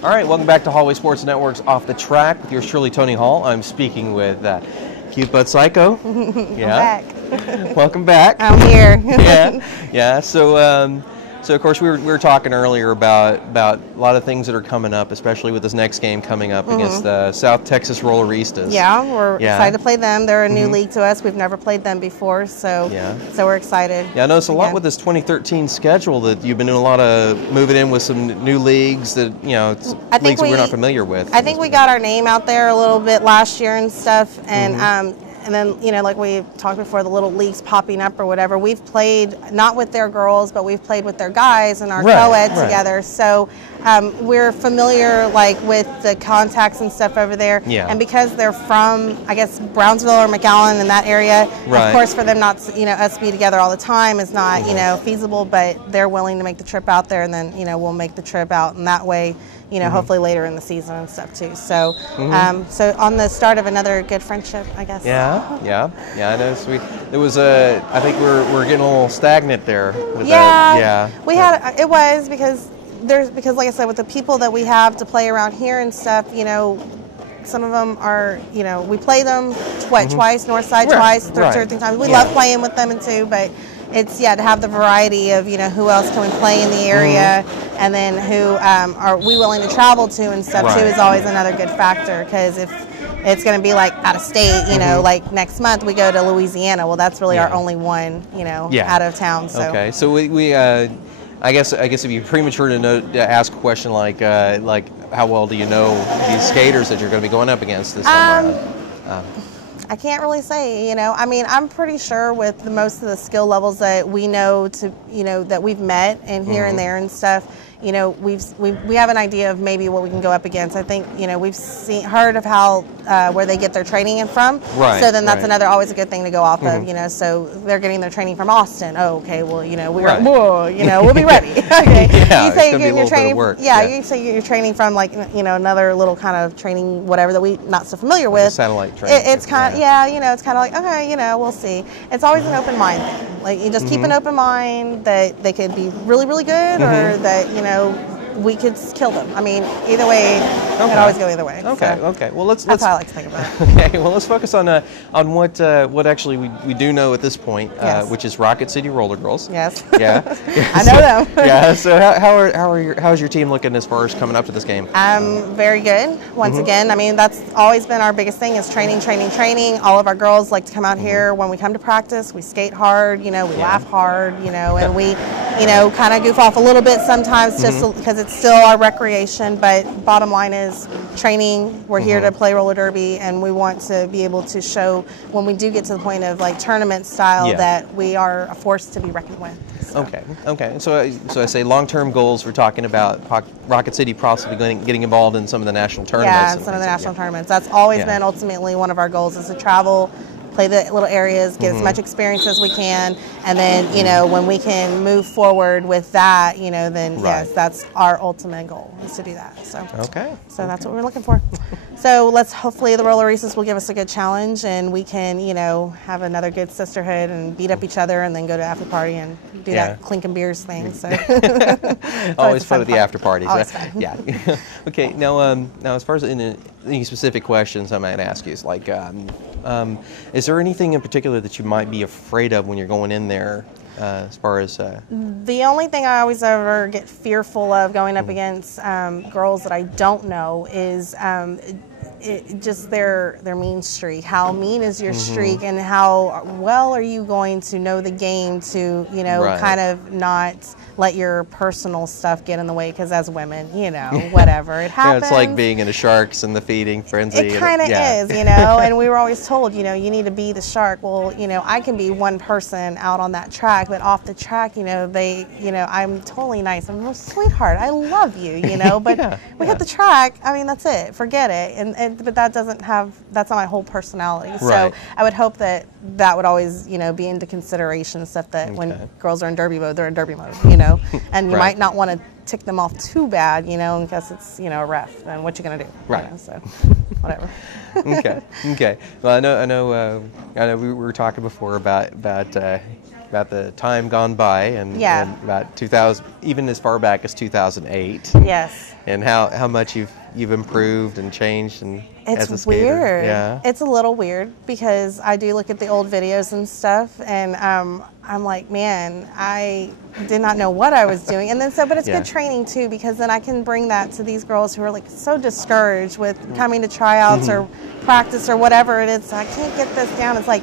All right, welcome back to Hallway Sports Network's Off the Track with yours truly, Tony Hall. I'm speaking with Cute But Psycho. Yeah. I'm back. Welcome back. I'm here. Yeah. So of course we were talking earlier about a lot of things that are coming up, especially with this next game coming up against the South Texas Rolleristas. Yeah, we're excited to play them. They're a new league to us. We've never played them before, so we're excited. Yeah, I noticed a lot with this 2013 schedule that you've been doing a lot of moving in with some new leagues that leagues that we're not familiar with. I think we got our name out there a little bit last year and stuff, and then, like we talked before, the little leagues popping up or whatever. We've played not with their girls, but we've played with their guys and our co-ed together. So we're familiar, like, with the contacts and stuff over there. Yeah. And because they're from, I guess, Brownsville or McAllen in that area, of course, for them not to, us to be together all the time is not, feasible. But they're willing to make the trip out there, and then, we'll make the trip out, and that way, hopefully later in the season and stuff too. So, so on the start of another good friendship, I guess. Yeah. I know. Sweet. It was I think we're getting a little stagnant there. With We had. It was because like I said, with the people that we have to play around here and stuff, some of them are, we play them twice, Northside twice, 13 times. We love playing with them too, but it's to have the variety of who else can we play in the area, and then who are we willing to travel to and stuff too is always another good factor, because if it's going to be like out of state, like next month we go to Louisiana, well that's really our only one, out of town. So. Okay, so we I guess it'd be premature to ask a question like how well do you know these skaters that you're going to be going up against this summer? I can't really say, I mean, I'm pretty sure with most of the skill levels that we know that we've met and here and there and stuff, we have an idea of maybe what we can go up against. I think, we've heard of how, where they get their training from. So then that's always a good thing to go off of, so they're getting their training from Austin. Oh, okay, well, we'll be ready. Okay. You say you're getting your training. You say you're training from like, another little kind of training, whatever that we're not so familiar with. Satellite training. It's kind of, it's kind of like, okay, we'll see. It's always an open mind thing. Like, you just keep an open mind that they could be really, really good, or that, we could kill them. I mean, either way, it could always go either way. Okay. Well, that's how I like to think about it. Okay. Well, let's focus on what actually we do know at this point, which is Rocket City Rollergirls. Yes. Yeah. I know them. Yeah. So how's your team looking as far as coming up to this game? Very good. Once again, I mean, that's always been our biggest thing is training. All of our girls like to come out here when we come to practice. We skate hard. We laugh hard. And we, kind of goof off a little bit sometimes just because it's still our recreation, but bottom line is training. We're here to play roller derby, and we want to be able to show when we do get to the point of like tournament style that we are a force to be reckoned with. So. Okay. So I say long-term goals. We're talking about Rocket City possibly getting involved in some of the national tournaments. Yeah, some of the national tournaments. That's always been ultimately one of our goals is to travel, play the little areas, get as much experience as we can, and then when we can move forward with that, then yes, that's our ultimate goal is to do that. So so that's what we're looking for. So hopefully the Rolleristas will give us a good challenge, and we can have another good sisterhood and beat up each other, and then go to after party and do that clinking beers thing. So always fun at the after parties. Always fun. Yeah. Okay. Now as far as any specific questions I might ask you is like. Is there anything in particular that you might be afraid of when you're going in there, as far as? The only thing I always ever get fearful of going up against girls that I don't know is just their mean streak. How mean is your streak, and how well are you going to know the game to kind of not let your personal stuff get in the way? Because as women, whatever it happens. It's like being in the sharks and the feeding frenzy. It kind of is, and we were always told, you need to be the shark. Well, I can be one person out on that track, but off the track, I'm totally nice. I'm a sweetheart. I love you, but we hit the track. I mean, that's it. Forget it. But that's not my whole personality. So I would hope that would always, be into consideration stuff that when girls are in derby mode, they're in derby mode, and you might not want to tick them off too bad, in case it's, a ref, then what you gonna do? So whatever. Okay. Well, I know. We were talking before about about the time gone by, and, Yeah. and about 2000, even as far back as 2008. Yes. And how much you've improved and changed and as a It's skater. weird. Yeah. It's a little weird because I do look at the old videos and stuff, and I'm like, man, I did not know what I was doing. And then but it's Yeah. good training too, because then I can bring that to these girls who are like so discouraged with coming to tryouts or practice or whatever it is. I can't get this down. It's like,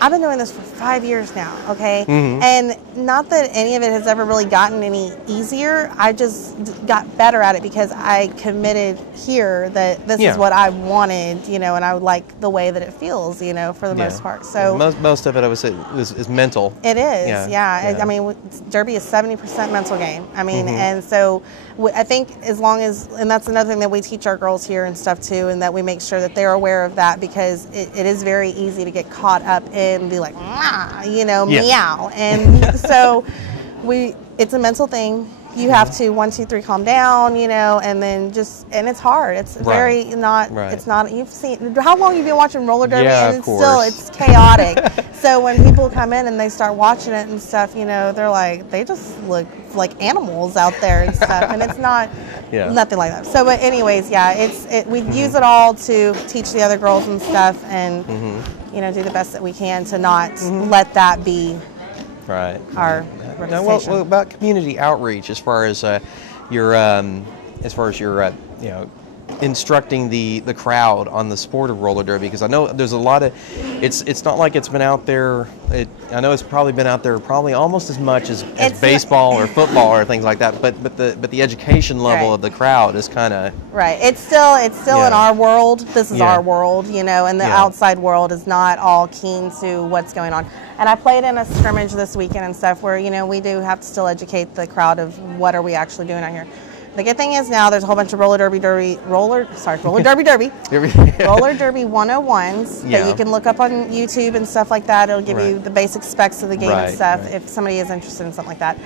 I've been doing this for 5 years now, okay? And not that any of it has ever really gotten any easier. I just got better at it because I committed here that this is what I wanted, and I would like the way that it feels, for the most part. So most of it, I would say, is mental. it is, Yeah. I mean, Derby is 70% mental game. I mean, and so I think as long as, and that's another thing that we teach our girls here and stuff too, and that we make sure that they're aware of that, because it is very easy to get caught up in and be like, meow. And so it's a mental thing. You have to 1, 2, 3 calm down, and then and it's hard. It's very not. It's not. You've seen how long you've been watching roller derby, and it's chaotic. So when people come in and they start watching it and stuff, they're like, they just look like animals out there and stuff, and it's not nothing like that. So, but anyways, we use it all to teach the other girls and stuff, and do the best that we can to not let that be our Now, well, about community outreach, as far as your instructing the crowd on the sport of roller derby, because I know there's a lot of it's not like it's been out there. I know it's probably been out there almost as much as baseball or football or things like that. But the education level of the crowd is kind of It's still in our world. This is our world, and the outside world is not all keen to what's going on. And I played in a scrimmage this weekend and stuff where we do have to still educate the crowd of what are we actually doing out here. The good thing is now there's a whole bunch of roller derby 101s that you can look up on YouTube and stuff like that. It'll give you the basic specs of the game and stuff if somebody is interested in something like that.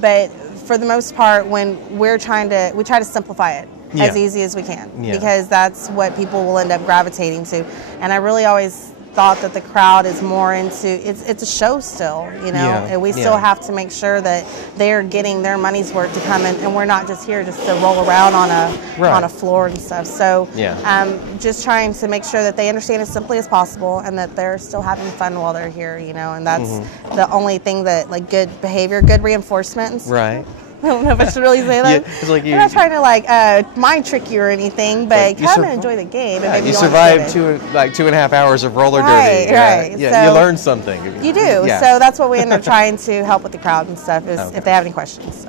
But for the most part, when we try to simplify it as easy as we can, because that's what people will end up gravitating to. And I really always thought that the crowd is more into it's a show still, and we still have to make sure that they're getting their money's worth to come in, and we're not just here just to roll around on a floor and stuff. So just trying to make sure that they understand as simply as possible, and that they're still having fun while they're here, and that's the only thing that, like, good behavior, good reinforcement. I don't know if I should really say that. It's like I'm not trying to mind trick you or anything, but come and enjoy the game. And maybe you survived 2.5 hours of roller derby. Right. Yeah, so you learned something. You do. So that's what we end up trying to help with the crowd and stuff, is if they have any questions. So.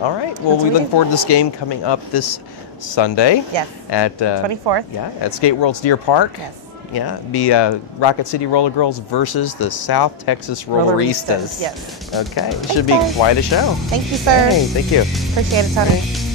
All right. Well, we look forward to this game coming up this Sunday. Yes. At 24th. Yeah, at Skate World's Deer Park. Yes. Yeah, it'd be Rocket City Rollergirls versus the South Texas Rolleristas. Yes. Okay, it should be quite a show. Thank you, sir. Hey, thank you. Appreciate it, Tony.